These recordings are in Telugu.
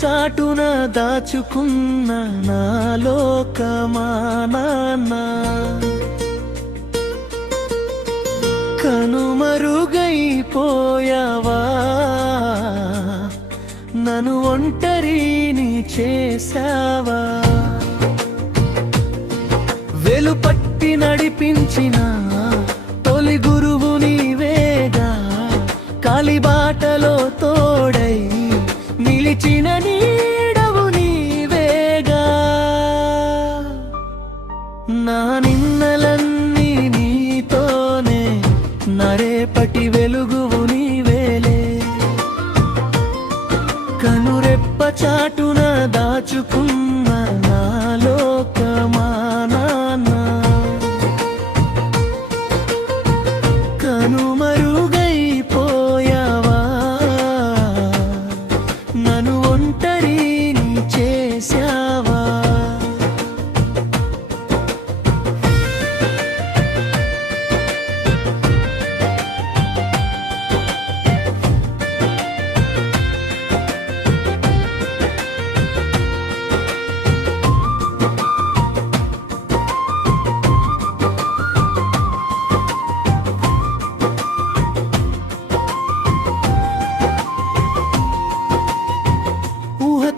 చాటున దాచుకున్న నా లోకమా నాన్న కనుమరుగైపోయావా నన్ను ఒంటరిని చేశావా వెలుపట్టి నడిపించిన తొలి గురువు నీవేగా కాలిబాటలో తోడై నిలిచిన నీడవు నీవేగా నా నిన్నలన్నీ నీతోనే నరేపటి వెలుగువు నీవేలే కనురెప్ప చాటున దాచుకున్న నా లోకమా నాన్న కనుమరుగైపోయావా నన్ను ఒంటరిని చేశావా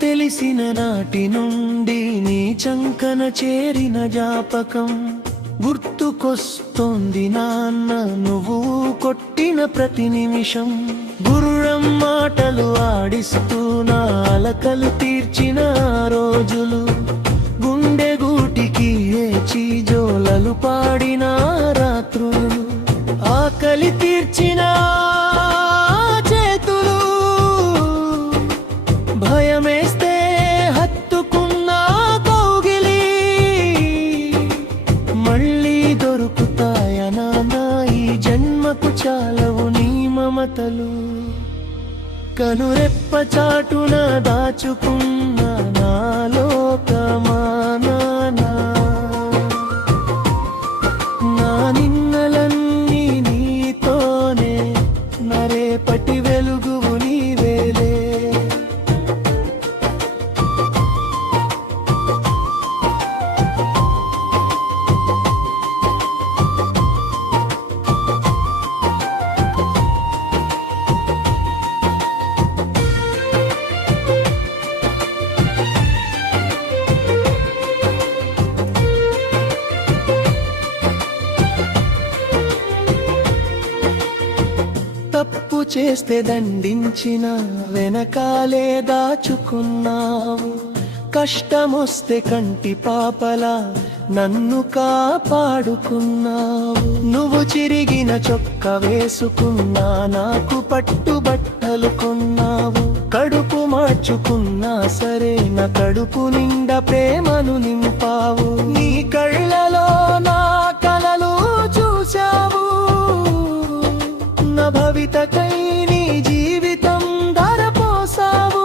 తెలిసిన నాటి నుండి నీ చంకన చేరిన జ్ఞాపకం గుర్తుకొస్తోంది నాన్న నువ్వు కొట్టిన ప్రతి నిమిషం గుర్రం మాటలు ఆడిస్తూ నా అలకలు తీర్చిన రోజులు గుండె గూటికి ఏచి జోలలు పాడిన రాత్రులు ఆకలి తీర్చిన చేతులు భయమేస్తే హత్తుకున్న కౌగిలి మళ్ళీ దొరుకుతాయనా ఈ జన్మకు చాలవు నీ మమతలు కనురెప్ప చాటున దాచుకున్న నా లోకమా నాన్న నా నిన్నలన్నీ నీతోనే నరేపటి వెలుగువు నీవేలే తప్పు చేస్తే దండించిన వెనకాలే దాచుకున్నావు కష్టమొస్తే కంటి పాపలా నన్ను కాపాడుకున్నావు నువ్వు చిరిగిన చొక్క వేసుకున్నా నాకు పట్టుబట్టలు కొన్నావు కడుపు మార్చుకున్నా సరే నా కడుపు నిండా ప్రేమను నింపావు నీ కళ్ళలో నా కలలు చూశావు నా భవితకై నీ జీవితం ధరపోసావు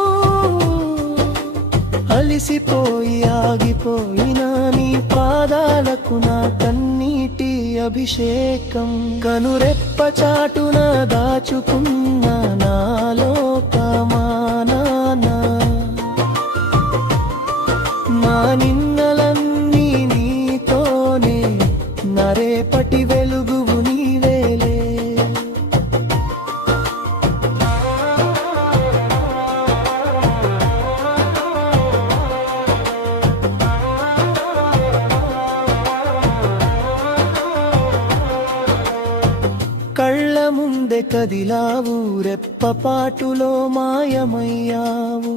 అలిసిపోయి ఆగిపోయిన నీ పాదాలకు నా కన్నీటి అభిషేకం కనురెప్ప చాటున దాచుకున్న నా లోకమా నాన్న నా నిన్నలన్నీ నీతోనే నరేపటి వెలుగువు నీవేలే కళ్ళ ముందే కదిలావు రెప్పపాటులో మాయమయ్యావు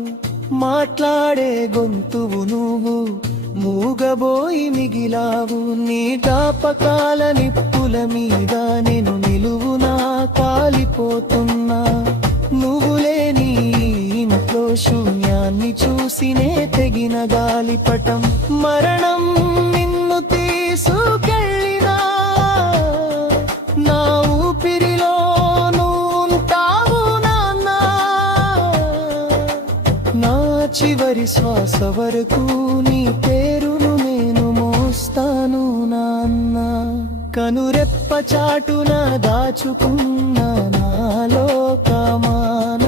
మాట్లాడే గొంతువు నువ్వు మూగబోయి మిగిలావు నీ జ్ఞాపకాల నిప్పుల మీద నేను నిలువునా కాలిపోతున్నా నువ్వు లేని ఇంట్లో శూన్యాన్ని చూసినే తెగిన గాలిపటం మరణం నిన్ను తీసుకెళ్ళినా నా ఊపిరిలో నువ్వుంటావు నాన్న నా చివరి శ్వాస వరకు నీ పేరును నేను మోస్తాను నాన్న కనురెప్ప చాటున దాచుకున్న నా లోకమాన